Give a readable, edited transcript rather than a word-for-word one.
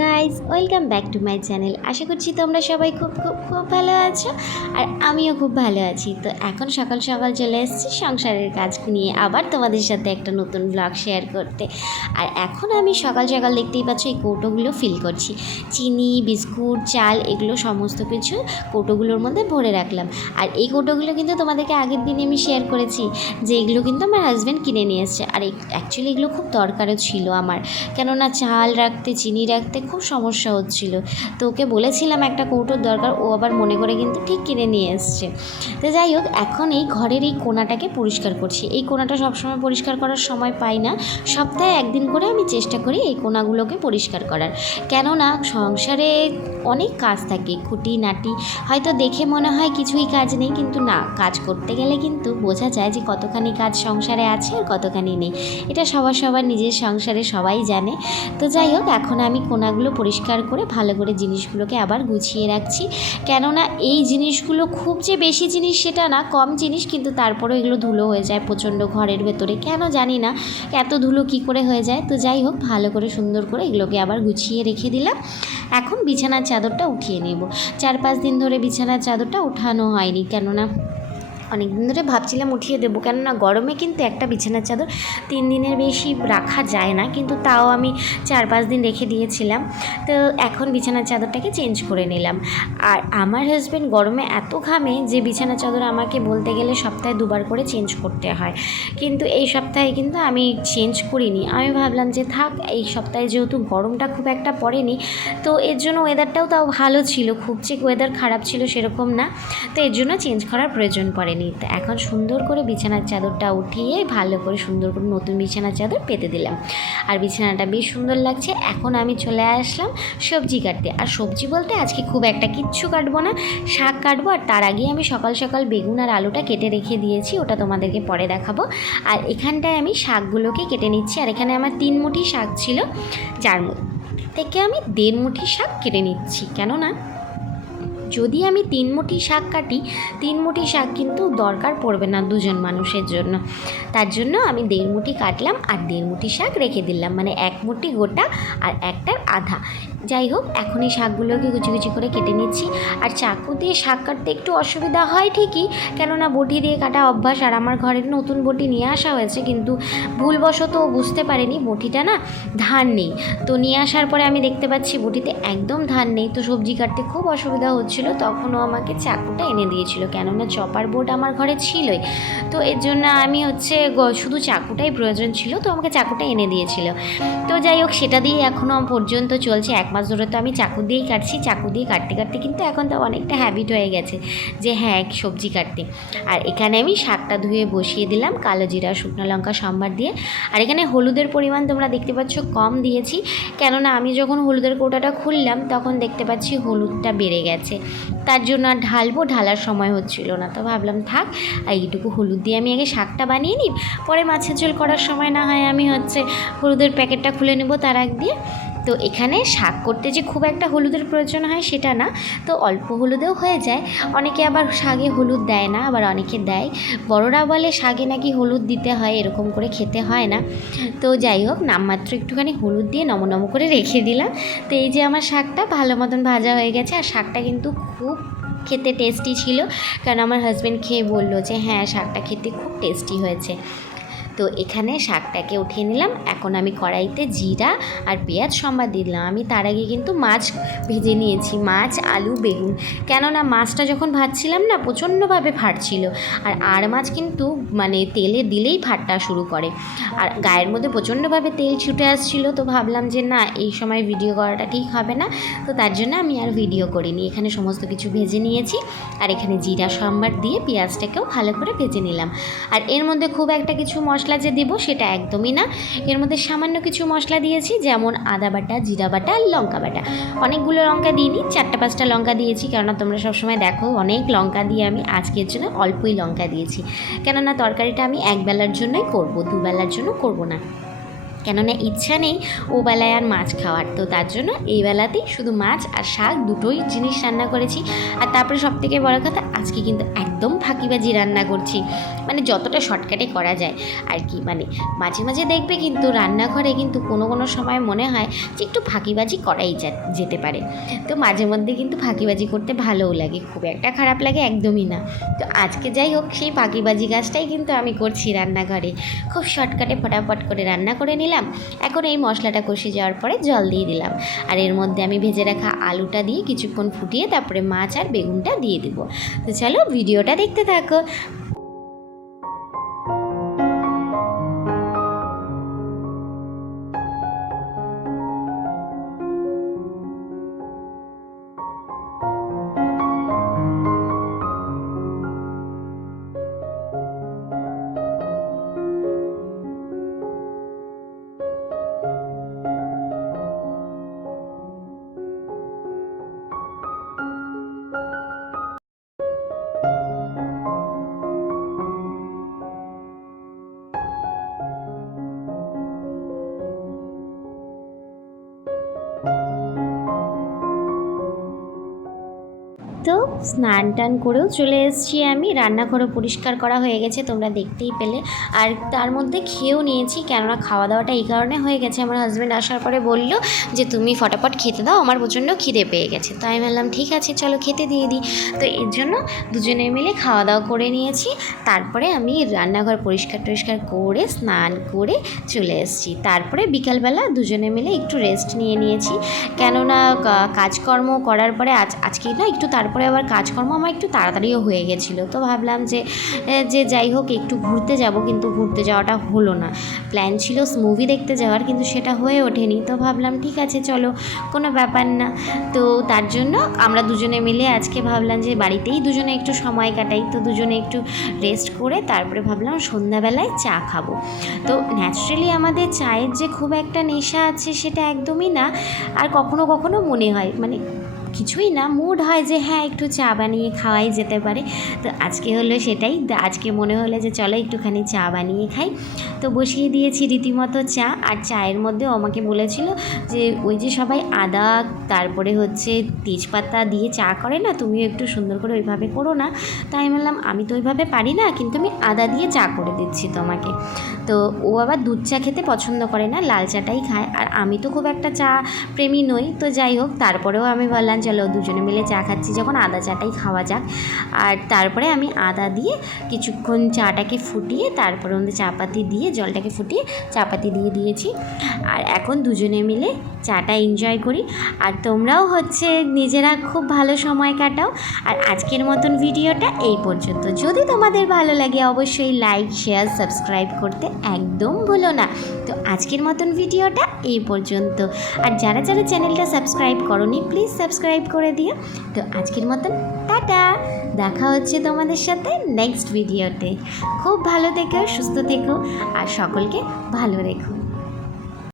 Guys, welcome back to my channel. আশা করছি তোমরা সবাই খুব খুব খুব ভালো আছো, আর আমিও খুব ভালো আছি। তো এখন সকাল সকাল চলে এসেছি সংসারের কাজ নিয়ে আবার তোমাদের সাথে একটা নতুন ব্লগ শেয়ার করতে। আর এখন আমি সকাল সকাল দেখতেই পাচ্ছ এই কৌটোগুলো ফিল করছি। চিনি, বিস্কুট, চাল এগুলো সমস্ত কিছু কৌটোগুলোর মধ্যে ভরে রাখলাম। আর এই কৌটোগুলো কিন্তু তোমাদেরকে আগের দিনে আমি শেয়ার করেছি যে এগুলো কিন্তু আমার হাজব্যান্ড কিনে নিয়ে এসছে। আর অ্যাকচুয়ালি এগুলো খুব দরকারও ছিল আমার, কেননা চাল রাখতে, চিনি রাখতে খুব সমস্যা হচ্ছিল। তো ওকে বলেছিলাম একটা কৌটোর দরকার, ও আবার মনে করে কিন্তু ঠিক কিনে নিয়ে এসছে। তো যাই হোক, এখন এই ঘরের এই কোণাটাকে পরিষ্কার করছি। এই কোণাটা সবসময় পরিষ্কার করার সময় পাই না, সপ্তাহে একদিন করে আমি চেষ্টা করি এই কোণাগুলোকে পরিষ্কার করার। কেননা সংসারে অনেক কাজ থাকে, খুঁটিনাটি হয়তো দেখে মনে হয় কিছুই কাজ নেই, কিন্তু না, কাজ করতে গেলে কিন্তু বোঝা যায় যে কতখানি কাজ সংসারে আছে আর কতখানি নেই। এটা সবার নিজের সংসারে সবাই জানে। তো যাই হোক, এখন আমি কোণাগুলো পরিষ্কার করে ভালো করে জিনিসগুলোকে আবার গুছিয়ে রাখছি। কেননা এই জিনিসগুলো খুব যে বেশি জিনিস সেটা না, কম জিনিস, কিন্তু তারপরেও এগুলো ধুলো হয়ে যায় প্রচণ্ড ঘরের ভেতরে, কেন জানি না এত ধুলো কী করে হয়ে যায়। তো যাই হোক, ভালো করে সুন্দর করে এগুলোকে আবার গুছিয়ে রেখে দিলাম। এখন বিছানার চাদরটা উঠিয়ে নেব। 4-5 দিন ধরে বিছানার চাদরটা উঠানো হয়নি, কেননা অনেক দিন ধরে ভাবছিলাম উঠিয়ে দেবো, কেননা গরমে কিন্তু একটা বিছানার চাদর 3 দিনের বেশি রাখা যায় না, কিন্তু তাও আমি 4-5 দিন রেখে দিয়েছিলাম। তো এখন বিছানার চাদরটাকে চেঞ্জ করে নিলাম। আর আমার হাজব্যান্ড গরমে এত ঘামে যে বিছানার চাদর আমাকে বলতে গেলে সপ্তাহে 2বার করে চেঞ্জ করতে হয়, কিন্তু এই সপ্তাহে কিন্তু আমি চেঞ্জ করিনি। আমি ভাবলাম যে থাক, এই সপ্তাহে যেহেতু গরমটা খুব একটা পড়েনি, তো এর জন্য ওয়েদারটাও তাও ভালো ছিল, খুব যে ওয়েদার খারাপ ছিল সেরকম না, তো এর জন্য চেঞ্জ করার প্রয়োজন পড়েনি। তো এখন সুন্দর করে বিছানার চাদরটা উঠিয়ে ভালো করে সুন্দর করে নতুন বিছানার চাদর পেতে দিলাম। আর বিছানাটা বেশ সুন্দর লাগছে। এখন আমি চলে আসলাম সবজি কাটতে। আর সবজি বলতে আজকে খুব একটা কিচ্ছু কাটবো না, শাক কাটবো। আর তার আগে আমি সকাল সকাল বেগুন আর আলুটা কেটে রেখে দিয়েছি, ওটা তোমাদেরকে পরে দেখাবো। আর এখানটায় আমি শাকগুলোকে কেটে নিচ্ছি। আর এখানে আমার 3 মুঠি শাক ছিল, যার মধ্যে থেকে আমি 1.5 মুঠি শাক কেটে নিচ্ছি। কেননা যদি আমি 3 মুঠি শাক কাটি, 3 মুঠি শাক কিন্তু দরকার পড়বে না 2 জন মানুষের জন্য। তার জন্য আমি 1.5 মুঠি কাটলাম আর 1.5 মুঠি শাক রেখে দিলাম, মানে 1 মুঠি গোটা আর একটার আধা। যাই হোক, এখন এই শাকগুলোকে কুচি কুচি করে কেটে নিচ্ছি। আর চাকু দিয়ে শাক কাটতে একটু অসুবিধা হয় ঠিকই, কেননা বটি দিয়ে কাটা অভ্যাস। আর আমার ঘরের নতুন বটি নিয়ে আসা হয়েছে, কিন্তু ভুলবশত বুঝতে পারেনি বটিটা না ধার নেই। তো নিয়ে আসার পরে আমি দেখতে পাচ্ছি বটিতে একদম ধার নেই, তো সবজি কাটতে খুব অসুবিধা হচ্ছিল। তখনও আমাকে চাকুটা এনে দিয়েছিল, কেননা চপার বোর্ড আমার ঘরে ছিলই। তো এর জন্য আমি শুধু চাকুটাই প্রয়োজন ছিল, তো আমাকে চাকুটা এনে দিয়েছিল। তো যাই হোক, সেটা দিয়ে এখনও পর্যন্ত চলছে। 1 মাস ধরে তো আমি চাকু দিয়েই কাটছি। চাকু দিয়ে কাটতে কাটতে কিন্তু এখন তো অনেকটা হ্যাবিট হয়ে গেছে যে হ্যাঁ, সবজি কাটতে। আর এখানে আমি শাকটা ধুয়ে বসিয়ে দিলাম কালো জিরা, শুকনো লঙ্কা সম্বার দিয়ে। আর এখানে হলুদের পরিমাণ তোমরা দেখতে পাচ্ছ কম দিয়েছি, কেননা আমি যখন হলুদের কৌটাটা খুললাম তখন দেখতে পাচ্ছি হলুদটা বেড়ে গেছে। তার জন্য আর ঢালার সময় হচ্ছিল না, তো ভাবলাম থাক, আর এইটুকু হলুদ দিয়ে আমি আগে শাকটা বানিয়ে নিই, পরে মাছের ঝোল করার সময় না হয় আমি হলুদের প্যাকেটটা খুলে নেব তার আগ দিয়ে। তো এখানে শাক করতে যে খুব একটা হলুদের প্রয়োজন হয় সেটা না, তো অল্প হলুদেও হয়ে যায়। অনেকে আবার শাকে হলুদ দেয় না, আবার অনেকে দেয়। বড়রা বলে শাকে নাকি হলুদ দিতে হয়, এরকম করে খেতে হয় না। তো যাই হোক, নামমাত্র একটুখানি হলুদ দিয়ে নম করে রেখে দিলাম। তো এই যে আমার শাকটা ভালো মতন ভাজা হয়ে গেছে। আর শাকটা কিন্তু খুব খেতে টেস্টি ছিল, কারণ আমার হাজব্যান্ড খেয়ে বললো যে হ্যাঁ, শাকটা খেতে খুব টেস্টি হয়েছে। তো এখানে শাকটাকে উঠিয়ে নিলাম। এখন আমি কড়াইতে জিরা আর পেঁয়াজ সম্বাদ দিলাম। আমি তার আগে কিন্তু মাছ ভেজে নিয়েছি, মাছ, আলু, বেগুন। কেননা মাছটা যখন ভাজছিলাম না প্রচণ্ডভাবে ফাটছিল, আর মাছ কিন্তু মানে তেলে দিলেই ফাটটা শুরু করে, আর গায়ের মধ্যে প্রচণ্ডভাবে তেল ছুটে আসছিল। তো ভাবলাম যে না, এই সময় ভিডিও করাটা ঠিক হবে না, তো তার জন্য আমি আর ভিডিও করিনি। এখানে সমস্ত কিছু ভেজে নিয়েছি। আর এখানে জিরা সম্বার দিয়ে পেঁয়াজটাকেও ভালো করে ভেজে নিলাম। আর এর মধ্যে খুব একটা কিছু মশলা যে দেবো সেটা একদমই না, এর মধ্যে সামান্য কিছু মশলা দিয়েছি, যেমন আদা বাটা, জিরা বাটা, লঙ্কা বাটা। অনেকগুলো লঙ্কা দিইনি, 4-5টা লঙ্কা দিয়েছি, কেননা তোমরা সবসময় দেখো অনেক লঙ্কা দিয়ে, আমি আজকের জন্য অল্পই লঙ্কা দিয়েছি, কেননা তরকারিটা আমি 1 বেলার জন্যই করব, 2 বেলার জন্য করব না। কেননা ইচ্ছা নেই ও বেলায় আর মাছ খাওয়ার, তো তার জন্য এই বেলাতেই শুধু মাছ আর শাক দুটোই জিনিস রান্না করেছি। আর তারপরে সবথেকে বড় কথা, আজকে কিন্তু একদম ফাঁকিবাজি রান্না করছি, মানে যতটা শর্টকাটে করা যায় আর কি। মানে মাঝে মাঝে দেখবে কিন্তু রান্নাঘরে কিন্তু কোনো কোনো সময় মনে হয় যে একটু ফাঁকিবাজি করাই যেতে পারে। তো মাঝে মধ্যে কিন্তু ফাঁকিবাজি করতে ভালোও লাগে, খুব একটা খারাপ লাগে একদমই না। তো আজকে যাই হোক, সেই ফাঁকিবাজি কাজটাই কিন্তু আমি করছি রান্নাঘরে। খুব শর্টকাটে ফটাফট করে রান্না করে নিলাম। এখন এই মশলাটা কষে যাওয়ার পরে জল দিয়ে দিলাম, আর এর মধ্যে আমি ভেজে রাখা আলুটা দিয়ে কিছুক্ষণ ফুটিয়ে তারপরে মাছ আর বেগুনটা দিয়ে দেবো। তো চলো ভিডিওটা দেখতে থাকো। তো স্নান টান করেও চলে এসেছি আমি, রান্নাঘরও পরিষ্কার করা হয়ে গেছে, তোমরা দেখতেই পেলে। আর তার মধ্যে খেয়েও নিয়েছি, কেননা খাওয়া দাওয়াটা এই কারণে হয়ে গেছে, আমার হাজব্যান্ড আসার পরে বলল যে তুমি ফটাফট খেতে দাও, আমার প্রচণ্ড খিদে পেয়ে গেছে। তো আমি বললাম ঠিক আছে চলো খেতে দিয়ে দিই। তো এর জন্য দুজনে মিলে খাওয়া দাওয়া করে নিয়েছি। তারপরে আমি রান্নাঘর পরিষ্কার করে স্নান করে চলে এসেছি। তারপরে বিকালবেলা দুজনে মিলে একটু রেস্ট নিয়েছি, কেননা কাজকর্ম করার পরে আজকে না একটু তারপরে আবার কাজকর্ম আমার একটু তাড়াতাড়িও হয়ে গেছিলো। তো ভাবলাম যে যাই হোক একটু ঘুরতে যাব, কিন্তু ঘুরতে যাওয়াটা হলো না। প্ল্যান ছিল মুভি দেখতে যাওয়ার, কিন্তু সেটা হয়ে ওঠেনি। তো ভাবলাম ঠিক আছে চলো, কোনো ব্যাপার না। তো তার জন্য আমরা দুজনে মিলে আজকে ভাবলাম যে বাড়িতেই দুজনে একটু সময় কাটাই। তো দুজনে একটু রেস্ট করে তারপরে ভাবলাম সন্ধ্যাবেলায় চা খাবো। তো ন্যাচারালি আমাদের চায়ের যে খুব একটা নেশা আছে সেটা একদমই না। আর কখনো কখনো মনে হয়, মানে কিছুই না, মুড হয় যে হ্যাঁ একটু চা বানিয়ে খাওয়াই যেতে পারে। তো আজকে হলো সেটাই, আজকে মনে হলো যে চলো একটুখানি চা বানিয়ে খাই। তো বসিয়ে দিয়েছি রীতিমতো চা। আর চায়ের মধ্যেও আমাকে বলেছিল যে ওই যে সবাই আদা তারপরে হচ্ছে তেজপাতা দিয়ে চা করে না, তুমিও একটু সুন্দর করে ওইভাবে করো না। তাই আমি বললাম আমি তো ওইভাবে পারি না, কিন্তু আমি আদা দিয়ে চা করে দিচ্ছি তোমাকে। তো ও আবার দুধ চা খেতে পছন্দ করে না, লাল চাটাই খায়। আর আমি তো খুব একটা চা প্রেমী নই। তো যাই হোক, তারপরেও আমি বললাম চলো দুজনে মিলে চা খাচ্ছি যখন আদা চাটাই খাওয়া যাক। আর তারপরে আমি আদা দিয়ে কিছুক্ষণ চাটাকে ফুটিয়ে তারপরে ওদের চাপাতি দিয়ে জলটাকে ফুটিয়ে চাপাতি দিয়ে দিয়েছি। আর এখন দুজনে মিলে চাটা এনজয় করি। আর তোমরাও হচ্ছে নিজেরা খুব ভালো সময় কাটাও। আর আজকের মতন ভিডিওটা এই পর্যন্ত। যদি তোমাদের ভালো লাগে অবশ্যই লাইক শেয়ার সাবস্ক্রাইব করতে একদম ভুলো না। তো আজকের মতন ভিডিওটা এই পর্যন্ত। আর যারা যারা চ্যানেলটা সাবস্ক্রাইব করোনি প্লিজ সাবস্ক্রাইব করে দিও। তো আজকের মতন টাটা, দেখা হচ্ছে তোমাদের সাথে নেক্সট ভিডিওতে। খুব ভালো থেকো, সুস্থ থেকো আর সকলকে ভালো রেখো।